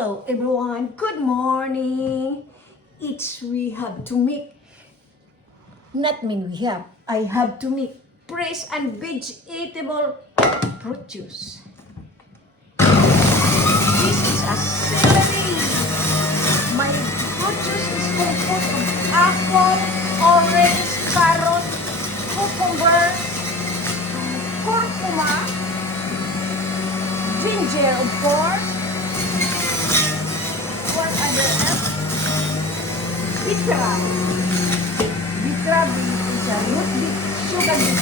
Hello everyone, good morning. We have to make, not mean we have, I have to make fresh and vegetable fruit juice. This is a celery. My fruit juice is composed of apple, orange, carrot, cucumber, curcuma, ginger of course, what other else? Bitra. Bitra is a root beer, sugar beet.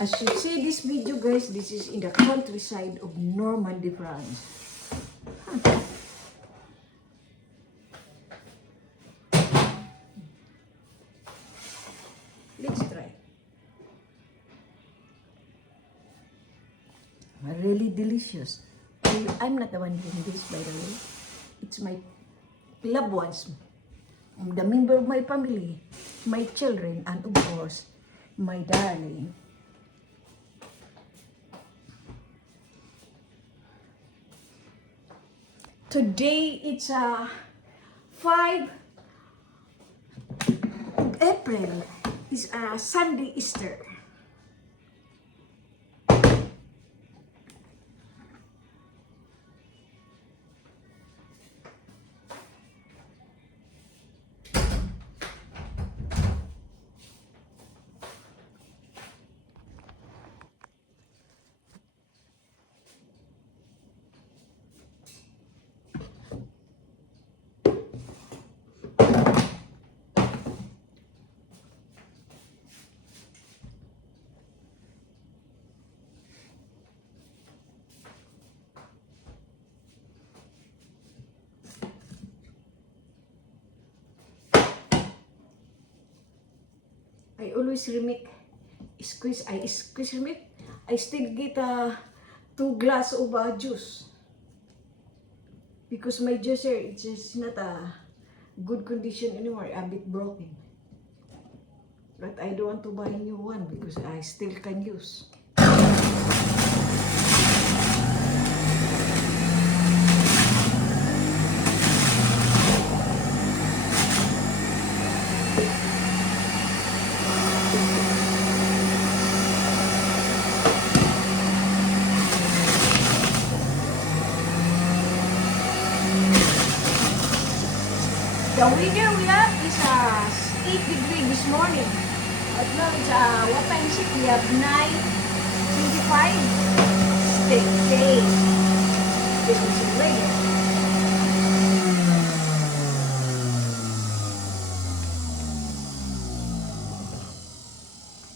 As you see this video guys, this is in the countryside of Normandy, France. Let's try. Really delicious. I'm not the one doing this, by the way. It's my loved ones, the member of my family, my children, and of course, my darling. Today it's 5 April. It's Sunday Easter. I always squeeze remake. I still get 2 glass of juice. Because my juicer, it's just not a good condition anymore, a bit broken. But I don't want to buy a new one because I still can use. The weather we have is 8 degrees this morning. But now it's what time is it? We have 9:25. Stay safe. This is the weather.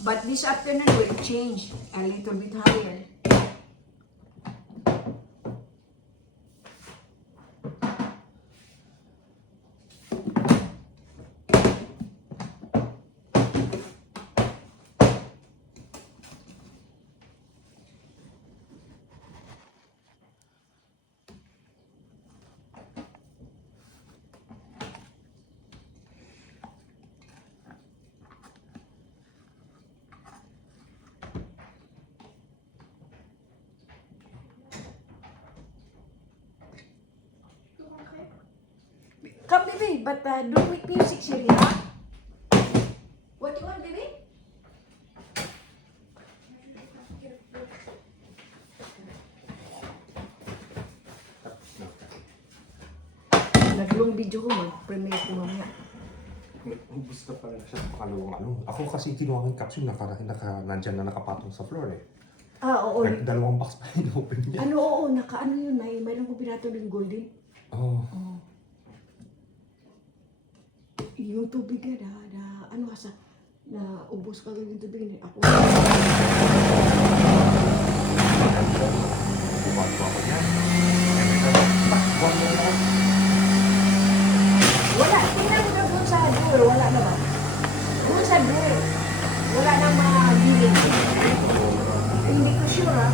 But this afternoon will change a little bit higher. Come, baby, but don't make music, Sherry, huh? What you want, baby? Nag-long video ko, mag-premiere ko mamaya. Gusto pa rin siya pakalawang ano. Ako kasi kinuha ko yung capsule nandyan na nakapatong sa floor eh. Oo. Dalawang box pa in-open niya. Oo, naka-ano yun, mayroon ko binato ng golden. Oo. Yung tubig ano kasi, na ubos ka yung tubig. Ako. Bumato ako niya. Wala, tingnan mo na doon sa door, wala na ba? Doon sa door, wala na mga gilid. Hindi picture ha.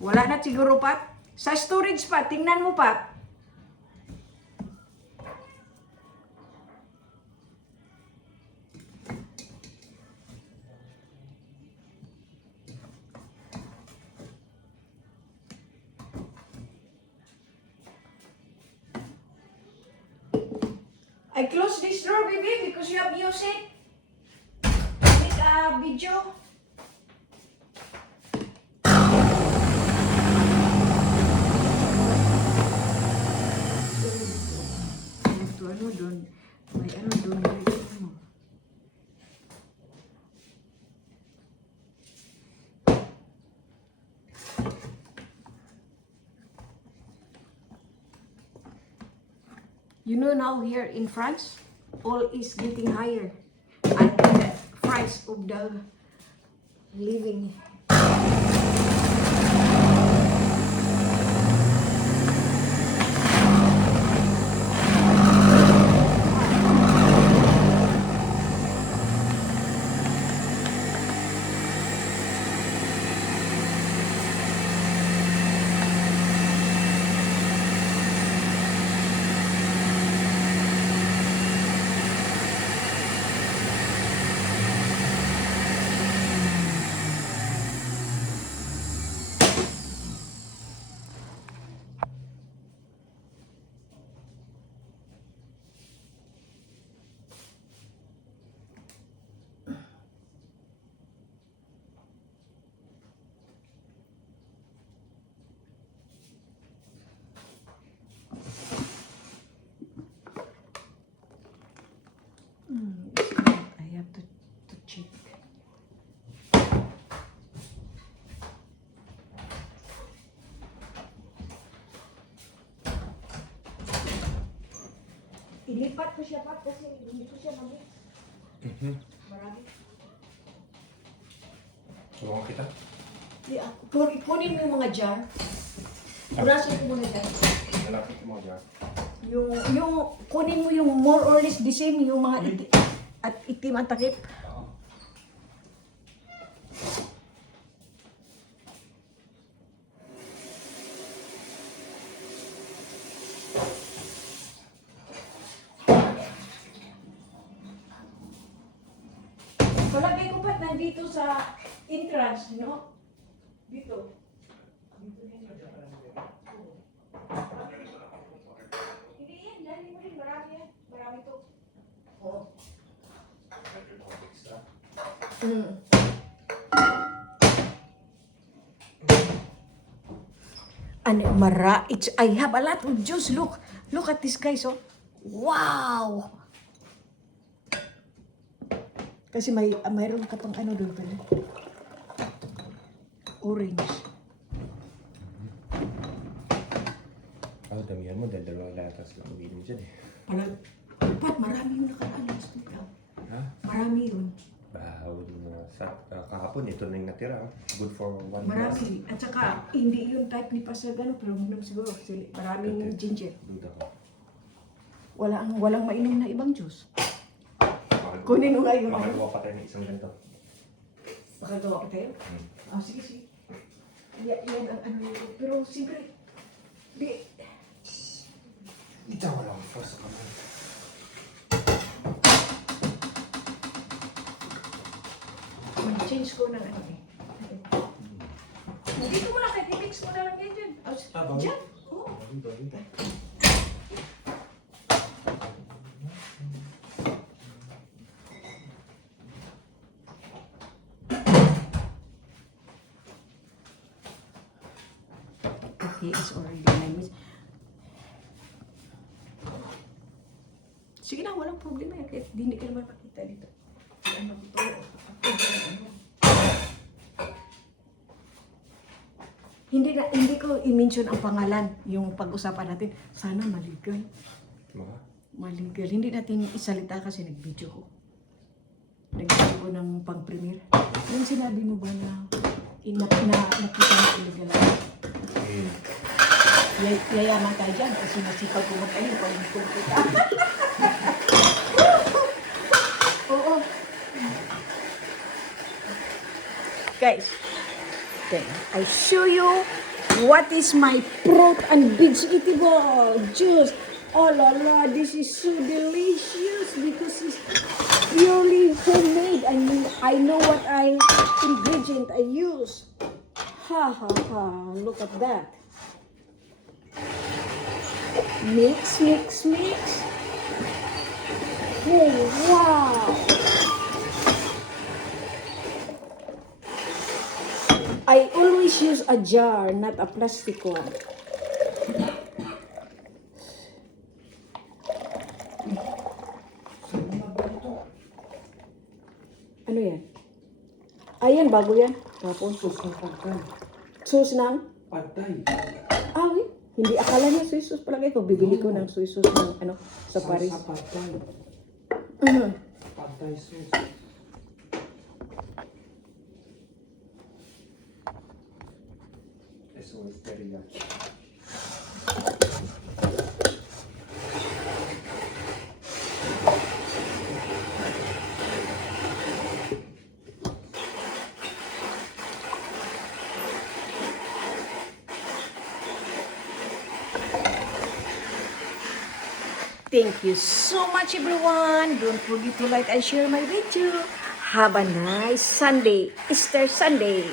Wala na siguro Pat. Sa storage pa, tingnan mo Pat. I close this drawer, baby, because you have music. Make a video. Ito ano doon? May ano doon? Ano? You know now here in France, all is getting higher. And the price of the living. I have to check. Ilipat ko siya Pat kasi hindi ko siya mabit. Marami. Tulungan kita. Yeah, kunin mo yung mga jar. Burasin ko muna dyan. Nalapit mo dyan. Yung kunin mo yung more or less the same, yung mga at itim ang takip. Palagay ko pa nandito sa entrance, no? Dito. Hindi yan, dali mo rin, marami yan. Marami to. Oo. And I have a lot of juice. Look at this guys, oh. Wow! Kasi mayroon ka pang ano doon pala. Orange. Damihan mo dahil dalawang latas lang uminom dyan eh. Pat, marami yung nakaalas dito. Ha? Marami yun. Kahapon ito na yung natira. Good for one glass. Marami. At saka, hindi yung type ni Pastor Gano, pero minum siguro. Maraming ginger. Duda ko. Walang mainom na ibang juice. Kunin mo nga yung ano. Makagawa pa tayo ng isang ganito. Makagawa ka tayo? Sige. Yan ang ano yun. Pero siyempre, Ito wala akong force sa kamay. mag-change ko ng ano eh. Hindi ko muna kahit i-mix mo na lang yan dyan. Dyan? Oo. Okay, it's already my miss. Sige na, walang problema yan. Kahit hindi ka naman makita dito. Ano to? Hindi ko i-mention ang pangalan, yung pag-usapan natin. Sana maligal. Maligal. Hindi natin isalita kasi nag-video ko. Nag-video ko ng pang-premiere. Yung sinabi mo ba na nakita mo illegal? Yayaman tayo dyan kasi nasipag ko magkain pag hindi ko kita. Guys, okay, I show you what is my fruit and vegetable juice. Oh la la, this is so delicious because it's purely homemade and I know what ingredient I use. Ha ha ha, look at that. Mix, mix, mix. Oh, wow. I always use a jar, not a plastic one. Ano yan? Ayan, bago yan. Tapos, Sus ng pagkay. sauce ng? Pagkay. Ah, wait. Hindi, akala niya soy sauce palagay ko. Bibili ko ng soy sauce ng ano, sa Paris. Sa pagkay. Mhm. Pagkay sauce. Eso es teriyaki. Thank you so much, everyone. Don't forget to like and share my video. Have a nice Sunday, Easter Sunday.